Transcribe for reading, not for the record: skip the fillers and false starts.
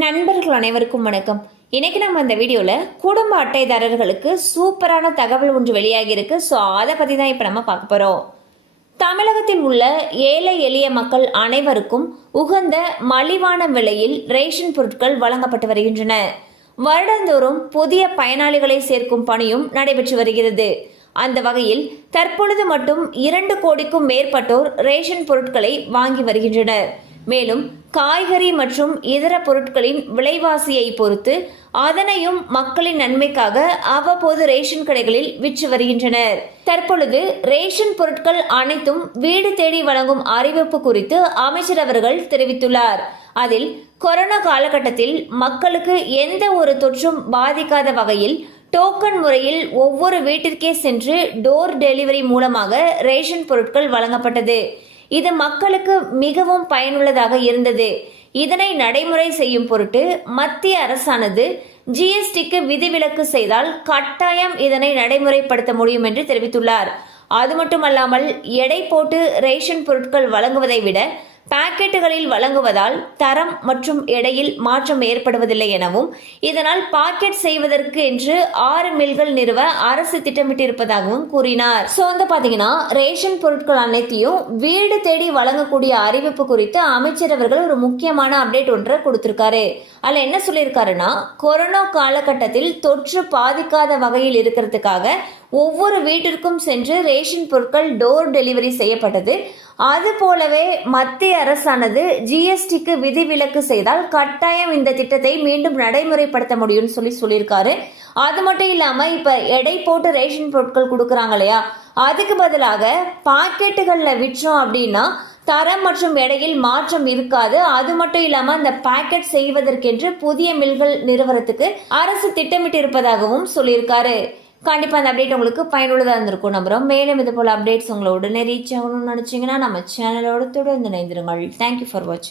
நண்பர்கள் அனைவருக்கும் வணக்கம். இன்னைக்கு நம்ம இந்த வீடியோவில் குடும்ப அட்டைதாரர்களுக்கு சூப்பரான தகவல் ஒன்று வெளியாகி இருக்கு. ஸோ அதை பற்றி தான் இப்போ நம்ம பார்க்க போகிறோம். தமிழகத்தில் உள்ள ஏழை எளிய மக்கள் அனைவருக்கும் உகந்த மலிவான விலையில் ரேஷன் பொருட்கள் வழங்கப்பட்டு வருகின்றன. வருடந்தோறும் புதிய பயனாளிகளை சேர்க்கும் பணியும் நடைபெற்று வருகிறது. அந்த வகையில் தற்பொழுது மட்டும் 2 கோடிக்கும் மேற்பட்டோர் ரேஷன் பொருட்களை வாங்கி வருகின்றனர். மேலும் காய்கறி மற்றும் இதர பொருட்களின் விலைவாசியை பொறுத்து அதனையும் மக்களின் நன்மைக்காக அவ்வப்போது ரேஷன் கடைகளில் விற்று வருகின்றனர். தற்பொழுது ரேஷன் பொருட்கள் அனைத்தும் வீடு தேடி வழங்கும் அறிவிப்பு குறித்து அமைச்சர் அவர்கள் தெரிவித்துள்ளார். அதில் கொரோனா காலகட்டத்தில் மக்களுக்கு எந்த ஒரு தொற்றும் பாதிக்காத வகையில் டோக்கன் முறையில் ஒவ்வொரு வீட்டிற்கே சென்று டோர் டெலிவரி மூலமாக ரேஷன் பொருட்கள் வழங்கப்பட்டது. இது மக்களுக்கு மிகவும் பயனுள்ளதாக இருந்தது. இதனை நடைமுறை செய்யும் பொருட்டு மத்திய அரசானது ஜிஎஸ்டிக்கு விதிவிலக்கு செய்தால் கட்டாயம் இதனை நடைமுறைப்படுத்த முடியும் என்று தெரிவித்துள்ளார். அது மட்டுமல்லாமல் எடை போட்டு ரேஷன் பொருட்கள் வழங்குவதை விட பாக்கெட்டுகளில் வழங்குவதால் தரம் மற்றும் எடையில் மாற்றம் ஏற்படுவதில்லை எனவும் இதனால் பாக்கெட் செய்வதற்கு என்று 6 மில்கள் நிறுவ அரசு திட்டமிட்டிருப்பதாகவும் கூறினார். ஸோ வந்து பாத்தீங்கன்னா ரேஷன் பொருட்கள் அனைத்தையும் வீடு தேடி வழங்கக்கூடிய அறிவிப்பு குறித்து அமைச்சர் அவர்கள் ஒரு முக்கியமான அப்டேட் ஒன்றை கொடுத்திருக்காரு. அதில் என்ன சொல்லியிருக்காருன்னா, கொரோனா காலகட்டத்தில் தொற்று பாதிக்காத வகையில் இருக்கிறதுக்காக ஒவ்வொரு வீட்டிற்கும் சென்று ரேஷன் பொருட்கள் டோர் டெலிவரி செய்யப்பட்டது. அது போலவே மத்திய அரசானது ஜிஎஸ்டிக்கு விதிவிலக்கு செய்தால் கட்டாயம் இந்த திட்டத்தை மீண்டும் நடைமுறைப்படுத்த முடியும்னு சொல்லியிருக்காரு. அது மட்டும் இல்லாம இப்ப எடை போட்டு ரேஷன் பொருட்கள் கொடுக்குறாங்க இல்லையா, அதுக்கு பதிலாக பாக்கெட்டுகள்ல விற்றோம் அப்படின்னா தரம் மற்றும் எடையில் மாற்றம் இருக்காது. அது மட்டும் இல்லாம அந்த பாக்கெட் செய்வதற்கென்று புதிய மில்கள் நிறுவனத்துக்கு அரசு திட்டமிட்டு இருப்பதாகவும் சொல்லியிருக்காரு. கண்டிப்பா அந்த அப்டேட் உங்களுக்கு பயனுள்ளதாக இருந்திருக்கும் நம்புறோம். மேலும் இது போல அப்டேட்ஸ் உங்களை உடனே ரீச் ஆகணும்னு நினைச்சீங்கன்னா நம்ம சேனலோட தொடர்ந்து இணைந்திருங்கள். தேங்க்யூ ஃபார் வாட்சிங்.